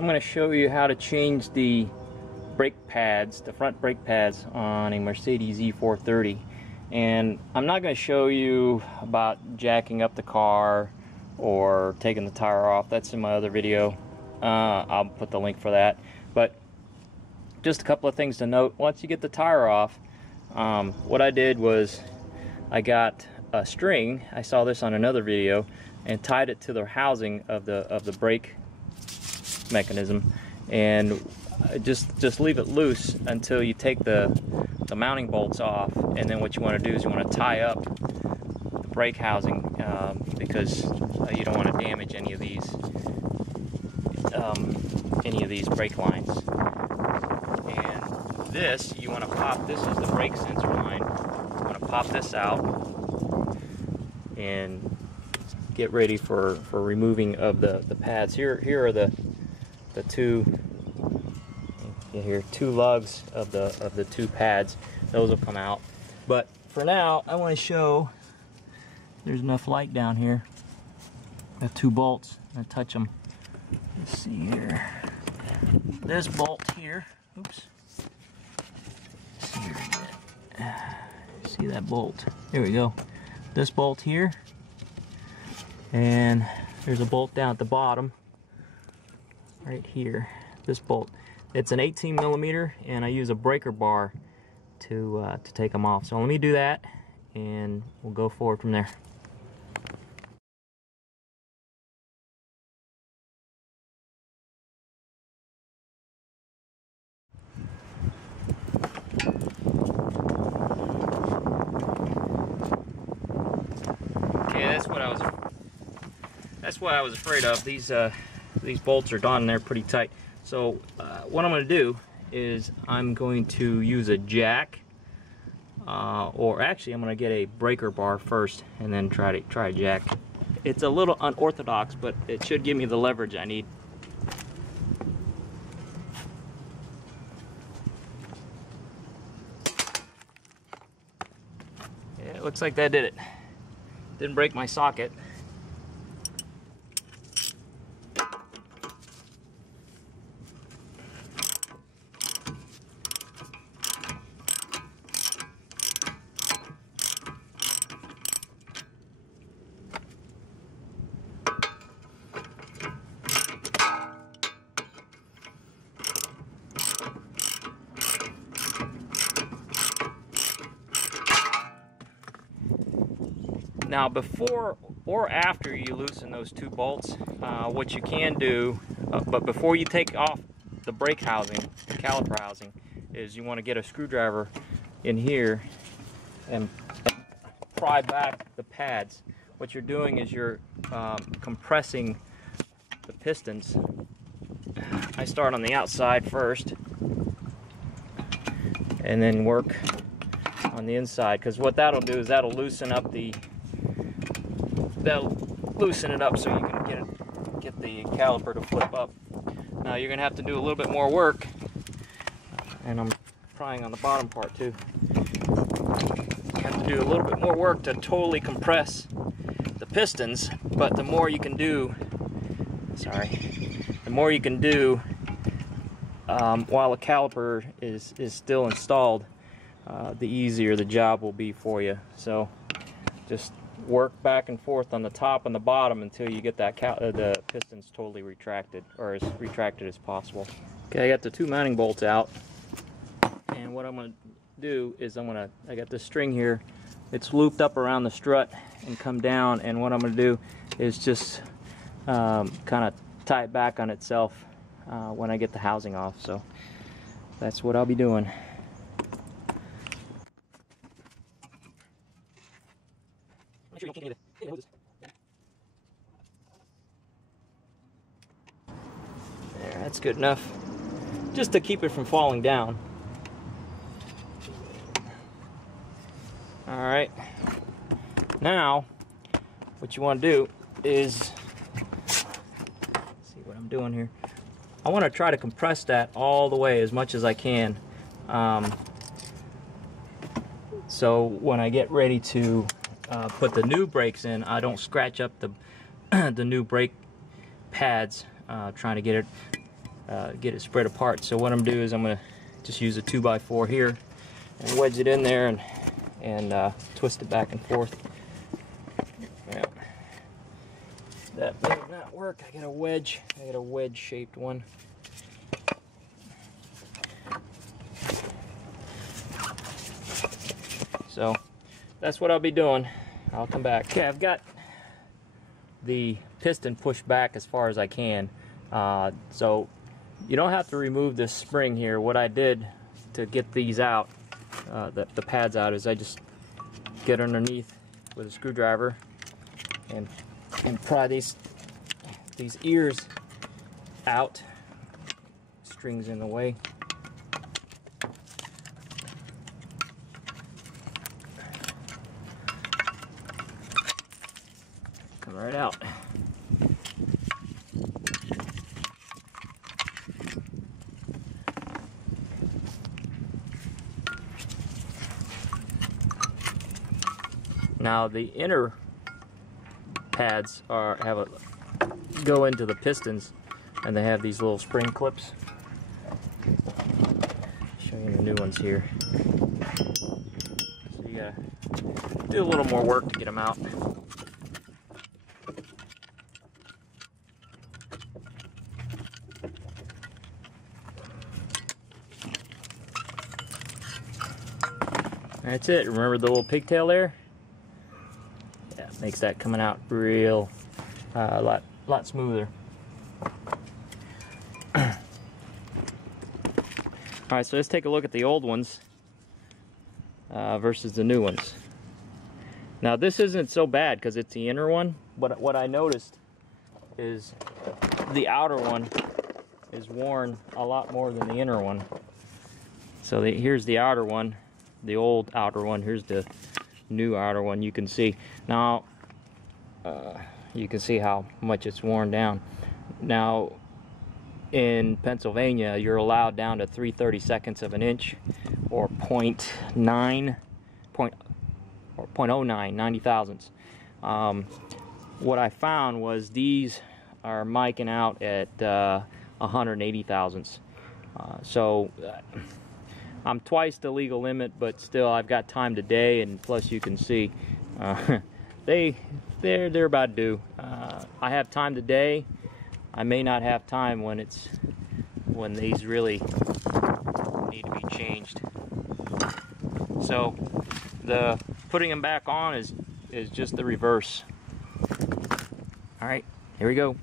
I'm going to show you how to change the brake pads, the front brake pads on a Mercedes E-430. And I'm not going to show you about jacking up the car or taking the tire off. That's in my other video. I'll put the link for that. But just a couple of things to note. Once you get the tire off, what I did was I got a string, I saw this on another video, and tied it to the housing of the brake mechanism, and just leave it loose until you take the mounting bolts off. And then what you want to do is you want to tie up the brake housing, because you don't want to damage any of these brake lines. And this, you want to pop, this is the brake sensor line. You want to pop this out and get ready for removing of the pads. Here are the two, two lugs of the two pads. Those will come out. But for now, I want to show, there's enough light down here. I have two bolts. I touch them. Let's see here. This bolt here. Oops. See that bolt? There we go. This bolt here, and there's a bolt down at the bottom, right here. This bolt. It's an 18 millimeter, and I use a breaker bar to take them off. So let me do that, and we'll go forward from there. That's what I was afraid of. These bolts are done, and they're pretty tight. So what I'm going to do is I'm going to use a jack, or actually I'm going to get a breaker bar first, and then try a jack. It's a little unorthodox, but it should give me the leverage I need. Yeah, it looks like that did it. Didn't break my socket. Now, before or after you loosen those two bolts, what you can do, but before you take off the brake housing, the caliper housing, is you want to get a screwdriver in here and pry back the pads. What you're doing is you're compressing the pistons. I start on the outside first and then work on the inside, because what that'll do is that'll loosen up it up so you can get the caliper to flip up. Now you're gonna have to do a little bit more work, and I'm prying on the bottom part too. You have to do a little bit more work to totally compress the pistons, but the more you can do, while the caliper is still installed, the easier the job will be for you. So just work back and forth on the top and the bottom until you get that the pistons totally retracted, or as retracted as possible. Okay, I got the two mounting bolts out, and what I'm going to do is I got this string here. It's looped up around the strut and come down, and what I'm going to do is just kind of tie it back on itself when I get the housing off. So that's what I'll be doing. There, that's good enough, just to keep it from falling down. Alright, now what you want to do is, see what I'm doing here, I want to try to compress that all the way as much as I can, so when I get ready to put the new brakes in, I don't scratch up the the new brake pads trying to get it get it spread apart. So what I'm gonna do is I'm gonna just use a 2x4 here and wedge it in there and twist it back and forth. Yeah. That may not work. I got a wedge. I got a wedge-shaped one. So that's what I'll be doing. I'll come back. Okay, I've got the piston pushed back as far as I can. So you don't have to remove this spring here. What I did to get these out, the pads out, is I just get underneath with a screwdriver and pry these ears out. String's in the way. Come right out. Now the inner pads go into the pistons, and they have these little spring clips. Show you the new ones here. So you gotta do a little more work to get them out. That's it. Remember the little pigtail there? Yeah, makes that coming out real a lot smoother. Alright, so let's take a look at the old ones versus the new ones. Now this isn't so bad because it's the inner one, but what I noticed is the outer one is worn a lot more than the inner one. So here's the outer one, the old outer one. Here's the new outer one. You can see now. You can see how much it's worn down. Now, in Pennsylvania, you're allowed down to 3/32 of an inch, or 0.09, 90 thousandths. What I found was these are miking out at 180 thousandths. So I'm twice the legal limit, but still I've got time today, and plus you can see they're about due. I have time today. I may not have time when these really need to be changed. So the putting them back on is just the reverse. All right, here we go.